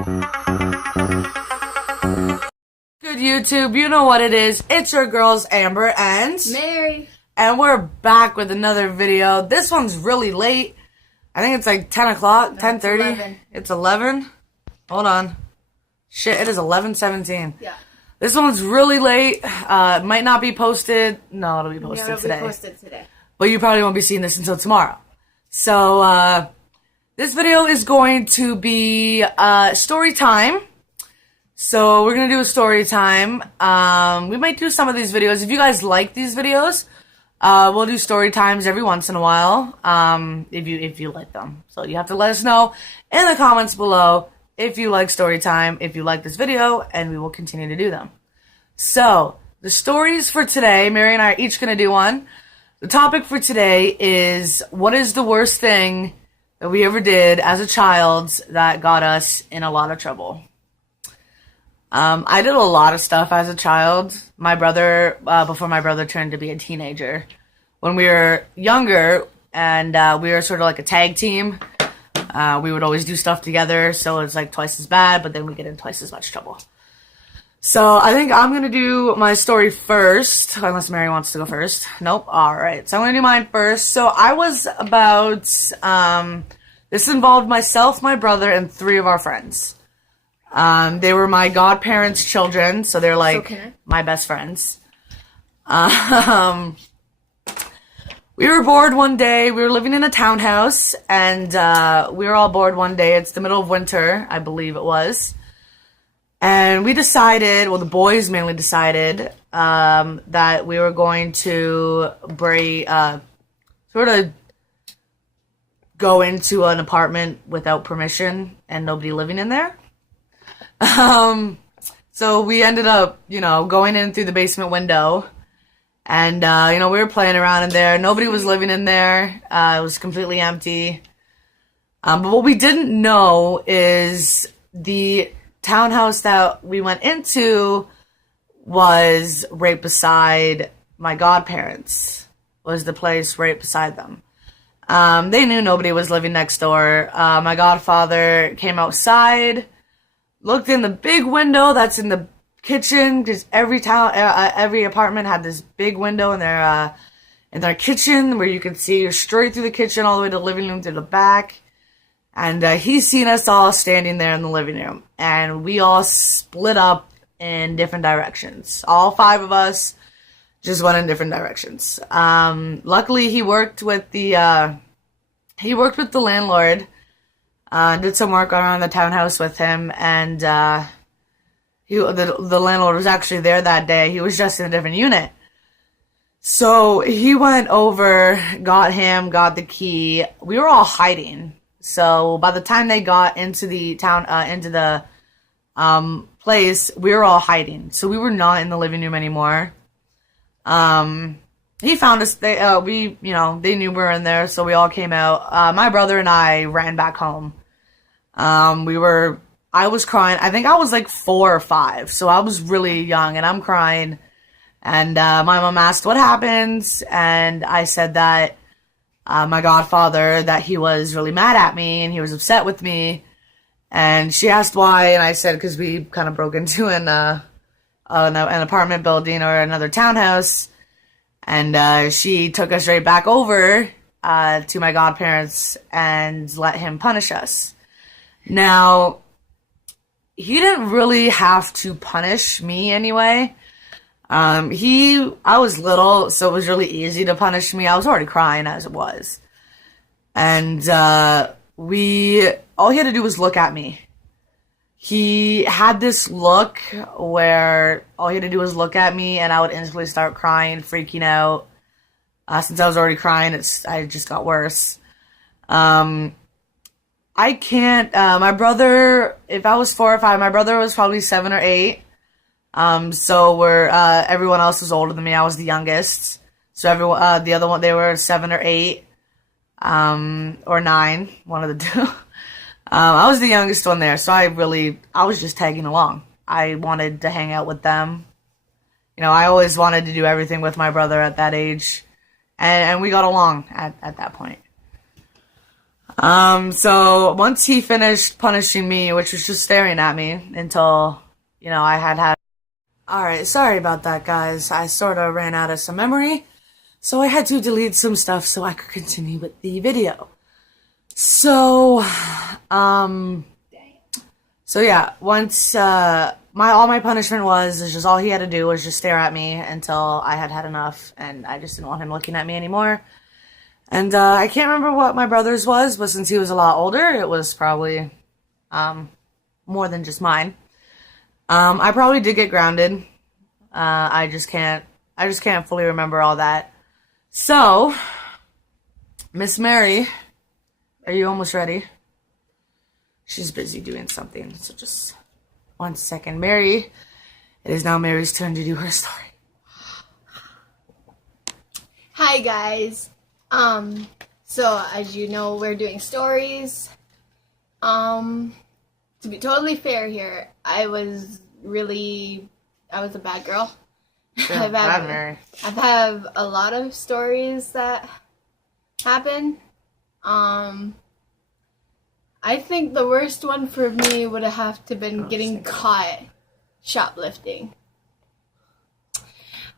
Good YouTube, you know what it is. It's your girls Amber and Mary. And we're back with another video. This one's really late. I think it's like 10 o'clock, 10:30. It's 11. Hold on. Shit, it is 11:17. Yeah. This one's really late. It might not be posted. No, it'll be posted It'll today. be posted today. But you probably won't be seeing this until tomorrow. So, this video is going to be story time. So, we're going to do a story time. We might do some of these videos. If you guys like these videos, we'll do story times every once in a while, if you like them. So, you have to let us know in the comments below if you like story time, if you like this video, and we will continue to do them. So, the stories for today, Mary and I are each going to do one. The topic for today is, what is the worst thing that we ever did as a child that got us in a lot of trouble? I did a lot of stuff as a child. My brother, before my brother turned to be a teenager. When we were younger, and we were sort of like a tag team, we would always do stuff together, so it's like twice as bad, but then we get in twice as much trouble. So I think I'm going to do my story first, unless Mary wants to go first. Nope. All right. So I'm going to do mine first. So I was about, this involved myself, my brother, and 3 of our friends. They were my godparents' children, so they're like my best friends. We were bored one day. We were living in a townhouse, and we were all bored one day. It's the middle of winter, I believe it was. And we decided, well, the boys mainly decided, that we were going to sort of go into an apartment without permission and nobody living in there. So we ended up, going in through the basement window. And, we were playing around in there. Nobody was living in there. It was completely empty. But what we didn't know is the townhouse that we went into was right beside my godparents. Was the place right beside them. They knew nobody was living next door. My godfather came outside, looked in the big window that's in the kitchen, because every apartment had this big window in their kitchen where you could see straight through the kitchen all the way to the living room through the back. And he seen us all standing there in the living room, and we all split up in different directions. All 5 of us just went in different directions. Luckily, he worked with the landlord. Did some work around the townhouse with him, and the landlord was actually there that day. He was just in a different unit. So he went over, got the key. We were all hiding. So by the time they got into the place, we were all hiding. So we were not in the living room anymore. He found us. They knew we were in there, so we all came out. My brother and I ran back home. I was crying. I think I was like 4 or 5, so I was really young, and I'm crying. And my mom asked what happened, and I said that my godfather, that he was really mad at me and he was upset with me. And she asked why, and I said because we kind of broke into an apartment building or another townhouse, and she took us right back over to my godparents and let him punish us. Now, he didn't really have to punish me anyway. I was little, so it was really easy to punish me. I was already crying as it was. And, all he had to do was look at me. He had this look where all he had to do was look at me, and I would instantly start crying, freaking out. Since I was already crying, I just got worse. My brother, if I was 4 or 5, my brother was probably 7 or 8. So everyone else was older than me. I was the youngest. So the other one, they were 7 or 8, or 9, one of the 2. I was the youngest one there, so I was just tagging along. I wanted to hang out with them. I always wanted to do everything with my brother at that age, and we got along at that point. So once he finished punishing me, which was just staring at me until, I had. Alright, sorry about that, guys. I sort of ran out of some memory, so I had to delete some stuff so I could continue with the video. So, yeah, once, all my punishment is just all he had to do was just stare at me until I had enough, and I just didn't want him looking at me anymore. And, I can't remember what my brother's was, but since he was a lot older, it was probably, more than just mine. I probably did get grounded. I just can't fully remember all that. So, Miss Mary, are you almost ready? She's busy doing something, so just 1 second. Mary, it is now Mary's turn to do her story. Hi guys. So as you know, we're doing stories. To be totally fair here, I was a bad girl. Yeah, bad Mary. I've had a lot of stories that happen. I think the worst one for me would have to been getting caught shoplifting.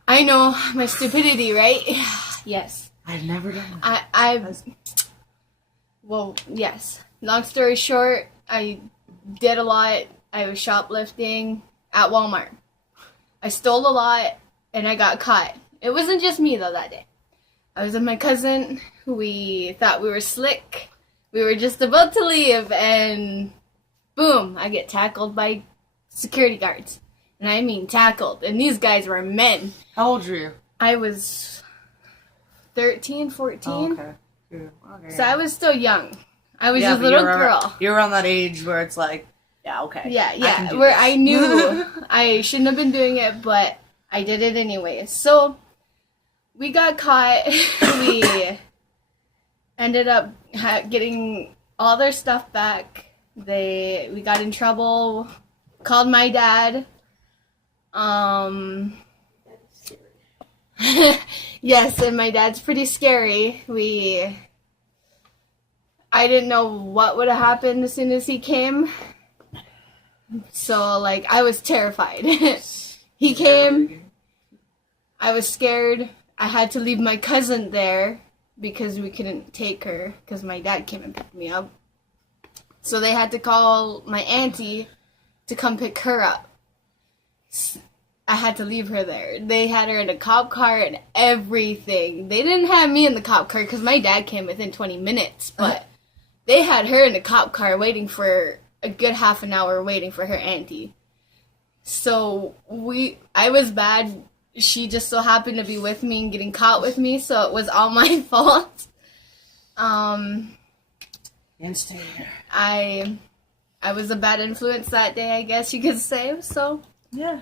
I know, my stupidity, right? Yes. I've never done that. Well, yes. Long story short, I did a lot. I was shoplifting at Walmart. I stole a lot, and I got caught. It wasn't just me, though, that day. I was with my cousin. We thought we were slick. We were just about to leave, and boom, I get tackled by security guards. And I mean tackled. And these guys were men. How old were you? I was 13, 14. Oh, okay. Okay. So I was still young. I was a little girl. You're around that age where it's like, yeah, okay. Yeah. Where I knew I shouldn't have been doing it, but I did it anyway. So we got caught. We ended up getting all their stuff back. We got in trouble. Called my dad. Yes, and my dad's pretty scary. I didn't know what would have happened as soon as he came. So, I was terrified. He came. I was scared. I had to leave my cousin there because we couldn't take her because my dad came and picked me up. So they had to call my auntie to come pick her up. I had to leave her there. They had her in a cop car and everything. They didn't have me in the cop car because my dad came within 20 minutes, but they had her in the cop car waiting for a good half an hour waiting for her auntie. So I was bad. She just so happened to be with me and getting caught with me, so it was all my fault. I was a bad influence that day, I guess you could say. So yeah.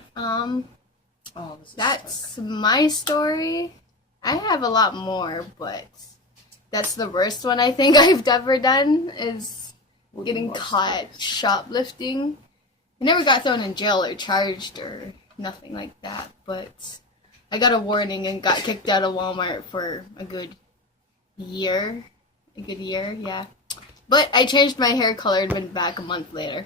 That's my story. I have a lot more, but that's the worst one I think I've ever done is getting caught shoplifting. I never got thrown in jail or charged or nothing like that, but I got a warning and got kicked out of Walmart for a good year. Yeah. But I changed my hair color and went back a month later.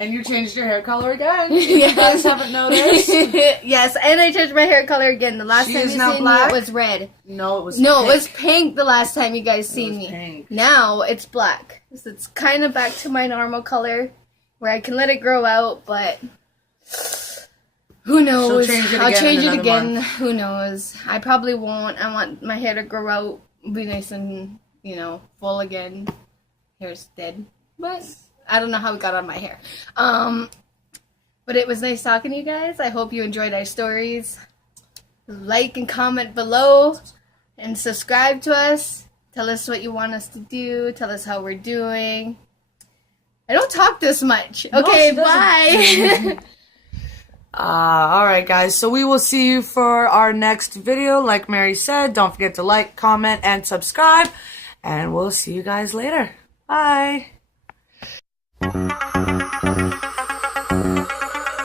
And you changed your hair color again? Yes. You guys haven't noticed? Yes, and I changed my hair color again. The last time you seen me, it was red. No, it was pink. It was pink the last time you guys seen me. Pink. Now it's black. So it's kind of back to my normal color, where I can let it grow out, but who knows? I'll change it again. Who knows? I probably won't. I want my hair to grow out, be nice and, full again. Hair's dead. But I don't know how it got on my hair. But it was nice talking to you guys. I hope you enjoyed our stories. Like and comment below and subscribe to us. Tell us what you want us to do. Tell us how we're doing. I don't talk this much. Okay, bye. Alright guys, so we will see you for our next video. Like Mary said, don't forget to like, comment, and subscribe. And we'll see you guys later. Bye.